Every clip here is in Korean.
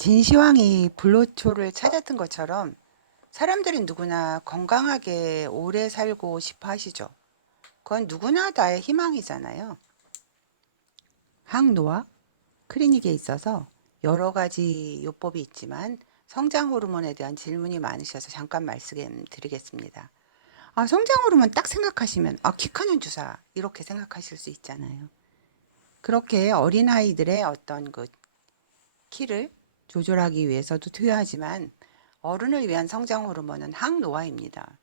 진시황이 불로초를 찾았던 것처럼 사람들은 누구나 건강하게 오래 살고 싶어 하시죠. 그건 누구나 다의 희망이잖아요. 항노화 클리닉에 있어서 여러 가지 요법이 있지만 성장 호르몬에 대한 질문이 많으셔서 잠깐 말씀드리겠습니다. 성장 호르몬 딱 생각하시면 키 크는 주사 이렇게 생각하실 수 있잖아요. 그렇게 어린아이들의 어떤 그 키를 조절하기 위해서도 투여하지만 어른을 위한 성장 호르몬은 항노화입니다.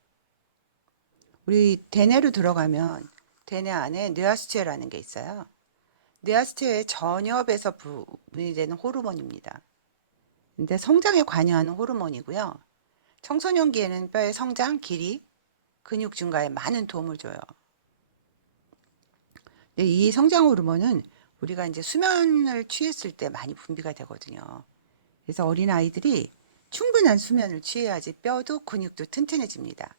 우리 대뇌로 들어가면 대뇌 안에 뇌하수체라는 게 있어요. 뇌하수체의 전엽에서 분泌되는 호르몬입니다. 근데 성장에 관여하는 호르몬이고요. 청소년기에는 뼈의 성장, 길이, 근육 증가에 많은 도움을 줘요. 근데 이 성장 호르몬은 우리가 이제 수면을 취했을 때 많이 분비가 되거든요. 그래서 어린 아이들이 충분한 수면을 취해야지 뼈도 근육도 튼튼해집니다.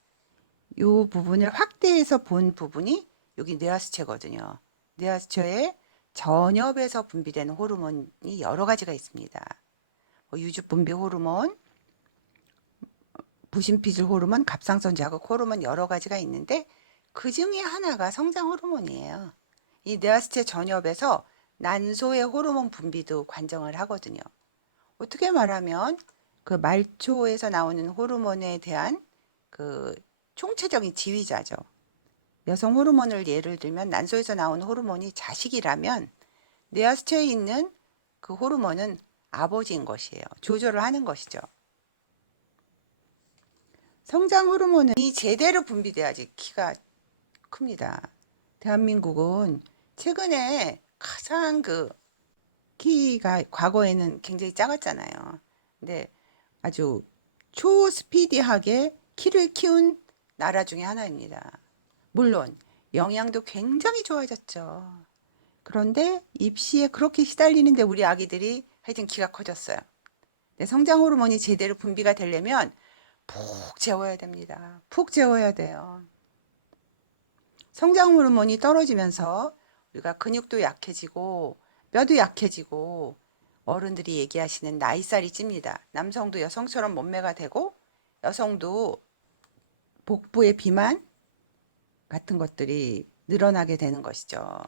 이 부분을 확대해서 본 부분이 여기 뇌하수체거든요. 뇌하수체에 전엽에서 분비되는 호르몬이 여러 가지가 있습니다. 유주분비 호르몬, 부신피질 호르몬, 갑상선 자극 호르몬 여러 가지가 있는데 그 중에 하나가 성장 호르몬이에요. 이 뇌하수체 전엽에서 난소의 호르몬 분비도 관정을 하거든요. 어떻게 말하면 그 말초에서 나오는 호르몬에 대한 그 총체적인 지휘자죠. 여성 호르몬을 예를 들면 난소에서 나오는 호르몬이 자식이라면 뇌하수체에 있는 그 호르몬은 아버지인 것이에요. 조절을 하는 것이죠. 성장 호르몬이 제대로 분비돼야지 키가 큽니다. 대한민국은 최근에 가장 그 키가 과거에는 굉장히 작았잖아요. 근데 아주 초스피디하게 키를 키운 나라 중에 하나입니다. 물론 영양도 굉장히 좋아졌죠. 그런데 입시에 그렇게 시달리는데 우리 아기들이 하여튼 키가 커졌어요. 근데 성장 호르몬이 제대로 분비가 되려면 푹 재워야 됩니다. 푹 재워야 돼요. 성장 호르몬이 떨어지면서 우리가 근육도 약해지고 뼈도 약해지고 어른들이 얘기하시는 나이살이 찝니다. 남성도 여성처럼 몸매가 되고 여성도 복부의 비만 같은 것들이 늘어나게 되는 것이죠.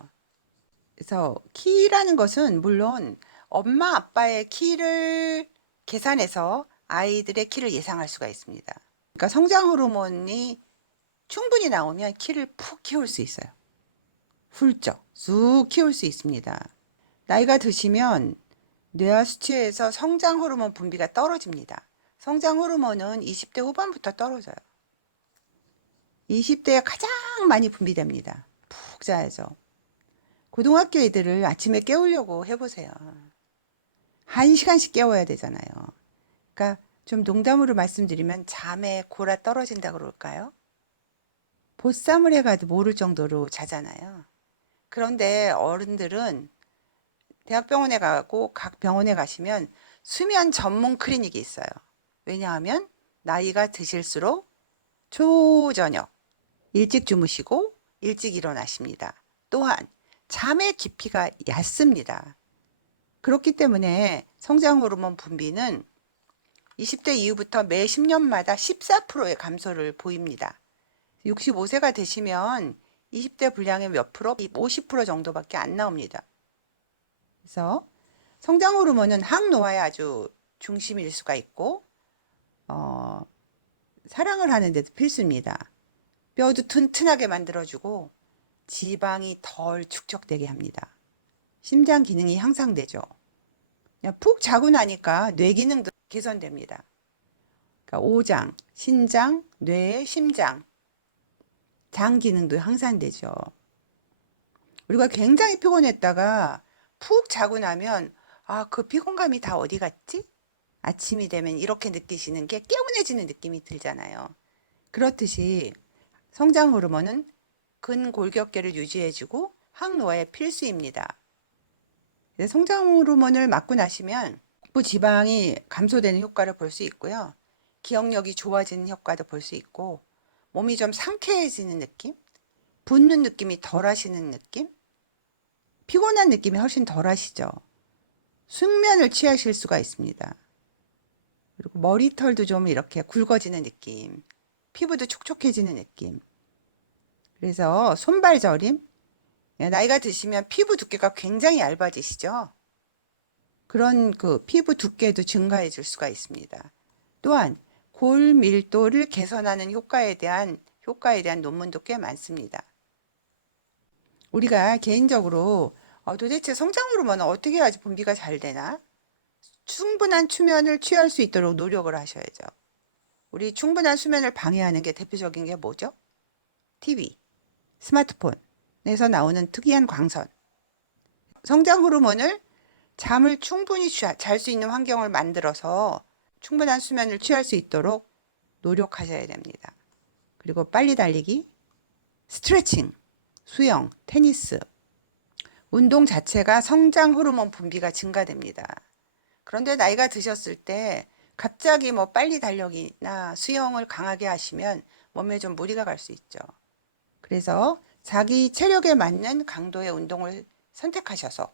그래서 키라는 것은 물론 엄마 아빠의 키를 계산해서 아이들의 키를 예상할 수가 있습니다. 그러니까 성장 호르몬이 충분히 나오면 키를 푹 키울 수 있어요. 훌쩍 쑥 키울 수 있습니다. 나이가 드시면 뇌하 수치에서 성장 호르몬 분비가 떨어집니다. 성장 호르몬은 20대 후반부터 떨어져요. 20대에 가장 많이 분비됩니다. 푹 자야죠. 고등학교 애들을 아침에 깨우려고 해보세요. 1시간씩 깨워야 되잖아요. 그러니까 좀 농담으로 말씀드리면 잠에 골아 떨어진다 그럴까요? 보쌈을 해가도 모를 정도로 자잖아요. 그런데 어른들은 대학병원에 가고 각 병원에 가시면 수면 전문 클리닉이 있어요. 왜냐하면 나이가 드실수록 초저녁 일찍 주무시고 일찍 일어나십니다. 또한 잠의 깊이가 얕습니다. 그렇기 때문에 성장 호르몬 분비는 20대 이후부터 매 10년마다 14%의 감소를 보입니다. 65세가 되시면 20대 분량의 몇 프로? 50% 정도밖에 안 나옵니다. 그래서 성장 호르몬은 항노화의 아주 중심일 수가 있고 사랑을 하는 데도 필수입니다. 뼈도 튼튼하게 만들어주고 지방이 덜 축적되게 합니다. 심장 기능이 향상되죠. 그냥 푹 자고 나니까 뇌 기능도 개선됩니다. 그러니까 오장, 신장, 뇌, 심장, 장 기능도 향상되죠. 우리가 굉장히 피곤했다가 푹 자고 나면 그 피곤감이 다 어디 갔지? 아침이 되면 이렇게 느끼시는 게 개운해지는 느낌이 들잖아요. 그렇듯이 성장 호르몬은 근골격계를 유지해주고 항노화에 필수입니다. 성장 호르몬을 맞고 나시면 복부 지방이 감소되는 효과를 볼 수 있고요. 기억력이 좋아지는 효과도 볼 수 있고 몸이 좀 상쾌해지는 느낌? 붓는 느낌이 덜 하시는 느낌? 피곤한 느낌이 훨씬 덜 하시죠. 숙면을 취하실 수가 있습니다. 그리고 머리털도 좀 이렇게 굵어지는 느낌, 피부도 촉촉해지는 느낌. 그래서 손발 저림, 나이가 드시면 피부 두께가 굉장히 얇아지시죠? 그런 그 피부 두께도 증가해 줄 수가 있습니다. 또한 골 밀도를 개선하는 효과에 대한 논문도 꽤 많습니다. 우리가 개인적으로 도대체 성장 호르몬은 어떻게 해야지 분비가 잘 되나? 충분한 수면을 취할 수 있도록 노력을 하셔야죠. 우리 충분한 수면을 방해하는 게 대표적인 게 뭐죠? TV, 스마트폰에서 나오는 특이한 광선. 성장 호르몬을 잠을 충분히 잘 수 있는 환경을 만들어서 충분한 수면을 취할 수 있도록 노력하셔야 됩니다. 그리고 빨리 달리기, 스트레칭, 수영, 테니스, 운동 자체가 성장 호르몬 분비가 증가됩니다. 그런데 나이가 드셨을 때 갑자기 뭐 빨리 달리기나 수영을 강하게 하시면 몸에 좀 무리가 갈 수 있죠. 그래서 자기 체력에 맞는 강도의 운동을 선택하셔서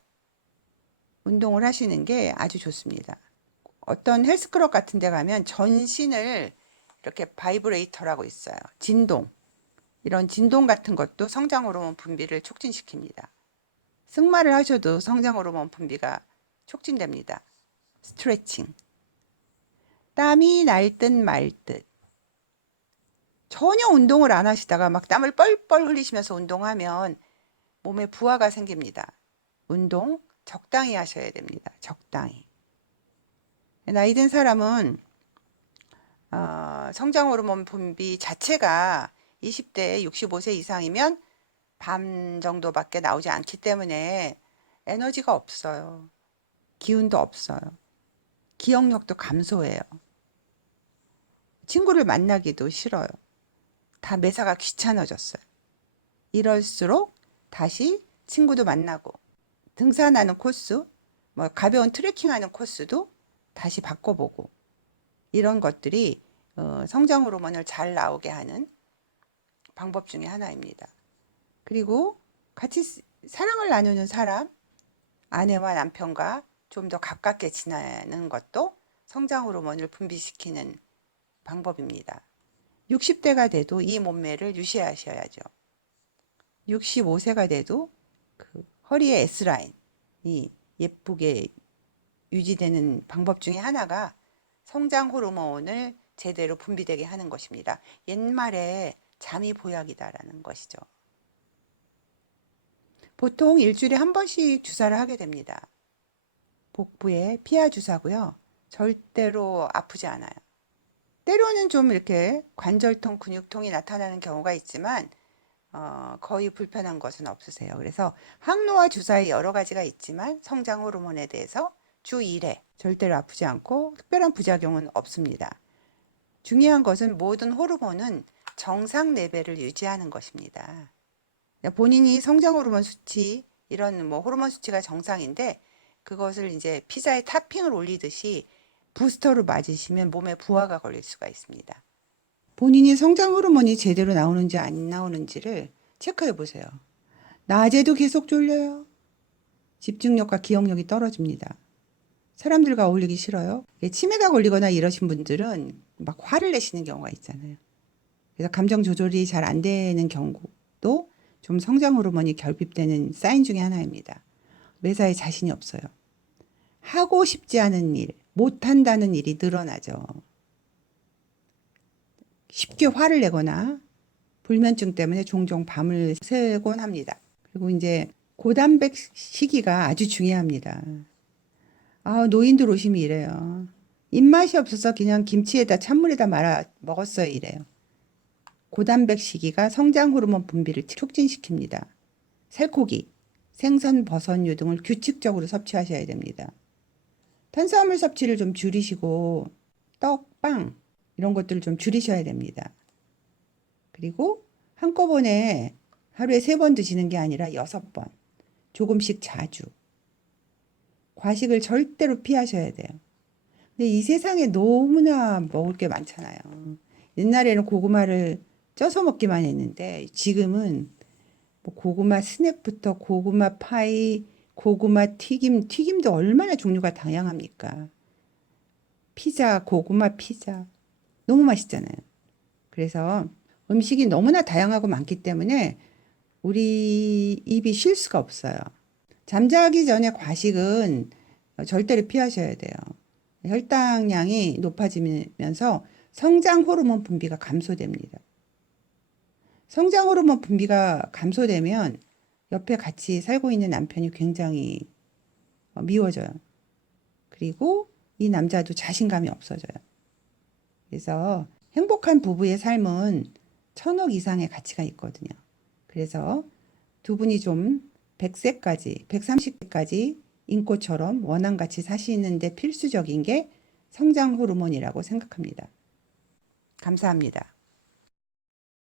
운동을 하시는 게 아주 좋습니다. 어떤 헬스클럽 같은 데 가면 전신을 이렇게 바이브레이터라고 있어요. 진동. 이런 진동 같은 것도 성장 호르몬 분비를 촉진시킵니다. 승마를 하셔도 성장 호르몬 분비가 촉진됩니다. 스트레칭. 땀이 날 듯 말 듯. 전혀 운동을 안 하시다가 막 땀을 뻘뻘 흘리시면서 운동하면 몸에 부하가 생깁니다. 운동 적당히 하셔야 됩니다. 적당히. 나이 든 사람은 성장 호르몬 분비 자체가 20대 65세 이상이면 밤 정도밖에 나오지 않기 때문에 에너지가 없어요. 기운도 없어요. 기억력도 감소해요. 친구를 만나기도 싫어요. 다 매사가 귀찮아졌어요. 이럴수록 다시 친구도 만나고 등산하는 코스, 뭐 가벼운 트레킹하는 코스도 다시 바꿔보고 이런 것들이 성장 호르몬을 잘 나오게 하는 방법 중에 하나입니다. 그리고 같이 사랑을 나누는 사람, 아내와 남편과 좀 더 가깝게 지내는 것도 성장 호르몬을 분비시키는 방법입니다. 60대가 돼도 이 몸매를 유지하셔야죠. 65세가 돼도 그 허리의 S라인이 예쁘게 유지되는 방법 중에 하나가 성장 호르몬을 제대로 분비되게 하는 것입니다. 옛말에 잠이 보약이다라는 것이죠. 보통 일주일에 한 번씩 주사를 하게 됩니다. 복부에 피하 주사고요. 절대로 아프지 않아요. 때로는 좀 이렇게 관절통, 근육통이 나타나는 경우가 있지만 거의 불편한 것은 없으세요. 그래서 항노화 주사에 여러 가지가 있지만 성장 호르몬에 대해서 주 1회 절대로 아프지 않고 특별한 부작용은 없습니다. 중요한 것은 모든 호르몬은 정상 레벨을 유지하는 것입니다. 본인이 성장 호르몬 수치, 이런 뭐 호르몬 수치가 정상인데 그것을 이제 피자에 토핑을 올리듯이 부스터로 맞으시면 몸에 부하가 걸릴 수가 있습니다. 본인이 성장 호르몬이 제대로 나오는지 안 나오는지를 체크해 보세요. 낮에도 계속 졸려요. 집중력과 기억력이 떨어집니다. 사람들과 어울리기 싫어요. 치매가 걸리거나 이러신 분들은 막 화를 내시는 경우가 있잖아요. 그래서 감정 조절이 잘 안 되는 경우도 좀 성장 호르몬이 결핍되는 사인 중에 하나입니다. 매사에 자신이 없어요. 하고 싶지 않은 일, 못한다는 일이 늘어나죠. 쉽게 화를 내거나 불면증 때문에 종종 밤을 새곤 합니다. 그리고 이제 고단백 시기가 아주 중요합니다. 노인들 오시면 이래요. 입맛이 없어서 그냥 김치에다 찬물에다 말아 먹었어요 이래요. 고단백 시기가 성장 호르몬 분비를 촉진시킵니다. 살코기, 생선, 버섯류 등을 규칙적으로 섭취하셔야 됩니다. 탄수화물 섭취를 좀 줄이시고 떡, 빵 이런 것들을 좀 줄이셔야 됩니다. 그리고 한꺼번에 하루에 3번 드시는 게 아니라 6번, 조금씩 자주. 과식을 절대로 피하셔야 돼요. 근데 이 세상에 너무나 먹을 게 많잖아요. 옛날에는 고구마를 쪄서 먹기만 했는데 지금은 뭐 고구마 스낵부터 고구마 파이, 고구마 튀김도 얼마나 종류가 다양합니까? 피자, 고구마 피자. 너무 맛있잖아요. 그래서 음식이 너무나 다양하고 많기 때문에 우리 입이 쉴 수가 없어요. 잠자기 전에 과식은 절대로 피하셔야 돼요. 혈당량이 높아지면서 성장 호르몬 분비가 감소됩니다. 성장 호르몬 분비가 감소되면 옆에 같이 살고 있는 남편이 굉장히 미워져요. 그리고 이 남자도 자신감이 없어져요. 그래서 행복한 부부의 삶은 1000억 이상의 가치가 있거든요. 그래서 두 분이 좀 100세까지, 130세까지 인꼬처럼 원한같이 사시는데 필수적인 게 성장 호르몬이라고 생각합니다. 감사합니다.